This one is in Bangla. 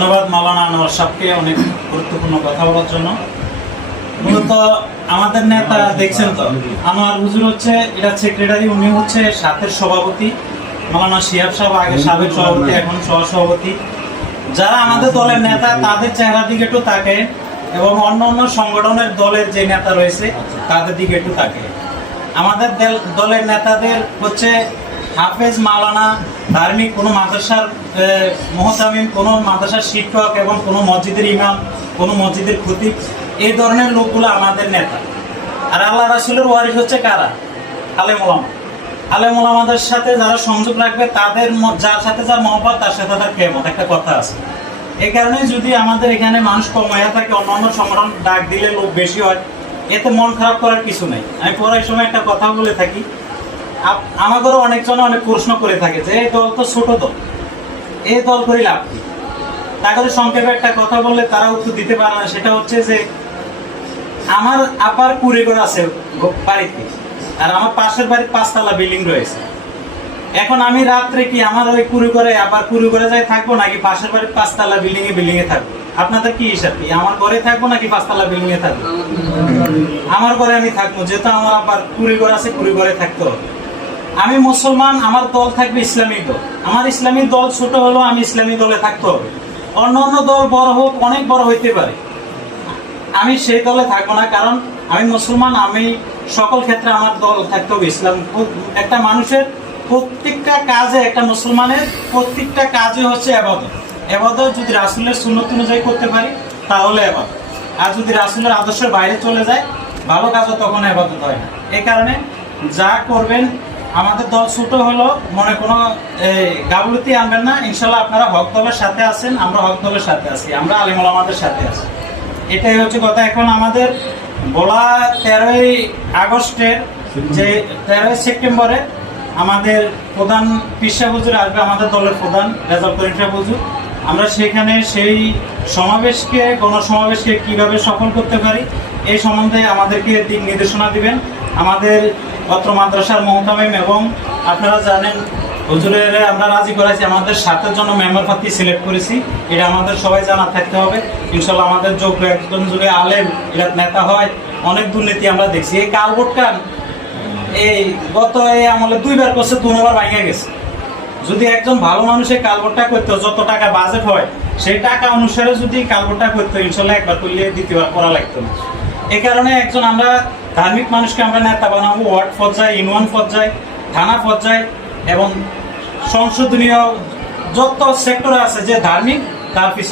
ধন্যবাদ মাওলানা আনোয়ার সাহেবকে অনেক গুরুত্বপূর্ণ কথা বলার জন্য। মূলত আমাদের নেতা দেখছেন তো, আনোয়ার হুজুর হচ্ছে এটা সেক্রেটারি, উনি হচ্ছে সাথের সভাপতি। মাওলানা শিহাব সাহেব আগে সাবেক সভাপতি, এখন সহসভাপতি। যারা আমাদের দলের নেতা তাদের চেহারা দিকে একটু তাকায় এবং অন্য অন্য সংগঠনের দলের যে নেতা রয়েছে তাদের দিকে একটু তাকায়। আমাদের দলের নেতাদের হচ্ছে হাফেজ, মাওলানা, ধার্মিক কোনো মাদ্রাসার মুহতামিম, কোনো মাদ্রাসার শিক্ষক এবং কোনো মসজিদের ইমাম, কোনো মসজিদের খতিব, এই ধরনের লোকগুলো আমাদের নেতা। আর আল্লাহ রাসূলের ওয়ারিস হচ্ছে কারা? আলেম ওলামা। আলেম ওলামাদের সাথে যারা সংযোগ রাখবে, তাদের যার সাথে যার মহব্বত তার সাথে তার কিয়ামত, একটা কথা আছে। এই কারণে যদি আমাদের এখানে মানুষ কম হয়ে থাকে, অন্যান্য সংগঠন ডাক দিলে লোক বেশি হয়, এতে মন খারাপ করার কিছু নেই। আমি পড়ার সময় একটা কথা বলে থাকি, আমাদেরও অনেকজন অনেক প্রশ্ন করে থাকে যে এই দল তো ছোট দল, এই দল করে লাভ কি? তাদের সংক্ষেপে একটা কথা বললে তারা উত্তর দিতে পারে না। সেটা হচ্ছে যে আমার আপার কুড়িঘর আছে বাড়িতে, আর আমার পাশের বাড়ির 5 তলা বিল্ডিং রয়েছে। এখন আমি রাত্রে কি আমার ওই কুড়িঘরে আবার কুড়িঘরে যাই থাকবো, নাকি পাশের বাড়ির 5 তলা বিল্ডিং এ থাকবো? আপনাদের কি হিসাব? কি আমার ঘরে থাকবো নাকি 5 তলা বিল্ডিং এ থাকবো? আমার ঘরে আমি থাকবো, যেহেতু আমার আবার কুড়িঘর আছে, কুড়িঘরে থাকতে হবে। আমি মুসলমান, আমার দল থাকবে ইসলামিক দল। আমার ইসলামিক দল ছোট হলেও আমি ইসলামিক দলে থাকতে হবে। অন্য অন্য দল বড় হোক, অনেক বড় হইতে পারে, আমি সেই দলে থাকবো না। কারণ আমি মুসলমান, আমি সকল ক্ষেত্রে আমার দল থাকতে হবে ইসলাম। একটা মানুষের প্রত্যেকটা কাজে, একটা মুসলমানের প্রত্যেকটা কাজে হচ্ছে ইবাদত। ইবাদত যদি রাসূলের সুন্নাত অনুযায়ী করতে পারি তাহলে ইবাদত, আর যদি রাসূলের আদর্শের বাইরে চলে যায় ভালো কাজও তখন ইবাদত হয় না। এই কারণে যা করবেন, আমাদের দল ছোট হলো মনে কোনো গাফলতি আনবেন না। ইনশাল্লাহ আপনারা হক দলের সাথে আছেন, আমরা হক দলের সাথে আছি, আমরা আলেম ওলামাদের সাথে আছি। এটাই হচ্ছে কথা। এখন আমাদের বলা 13ই আগস্টের যে 13ই সেপ্টেম্বরে আমাদের প্রধান পীর সাহেব হুজুর আসবে, আমাদের দলের প্রধান রেজাউল করিম সাহেব হুজুর। আমরা সেখানে সেই সমাবেশকে, গণসমাবেশকে কিভাবে সফল করতে পারি এই সম্বন্ধে আমাদেরকে দিক নির্দেশনা দিবেন আমাদের অত্র মাদ্রাসার মুহতামিম। এবং আপনারা জানেন হুজুরের আমরা রাজি করাইছি, আমাদের 7 জন্য মেম্বার প্রার্থী সিলেক্ট করেছি। এটা আমাদের সবাই জানা থাকতে হবে। ইনশাল্লাহ আমাদের যোগ্য একজন যদি আলেম এটা নেতা হয়, অনেক দুর্নীতি আমরা দেখছি। এই কালভোটকান এই গত এই আমলে 2বার করছে, 2 নম্বর ভাঙে গেছে। যদি একজন ভালো মানুষের কালভোটটা করতো, যত টাকা বাজেট হয় সেই টাকা অনুসারে যদি কালভোটটা করতো, ইনশাল্লাহ একবার করলে দ্বিতীয়বার করা লাগতো না। এই কারণে একজন আমরা ধার্মিক মানুষকে আমরা নেতা বানাবো, ওয়ার্ড পর্যায়ে, ইউনিয়ন পর্যায়ে, থানা পর্যায়ে এবং সংসদীয় যত সেক্টর আছে যে ধার্মিক, তার পিছনে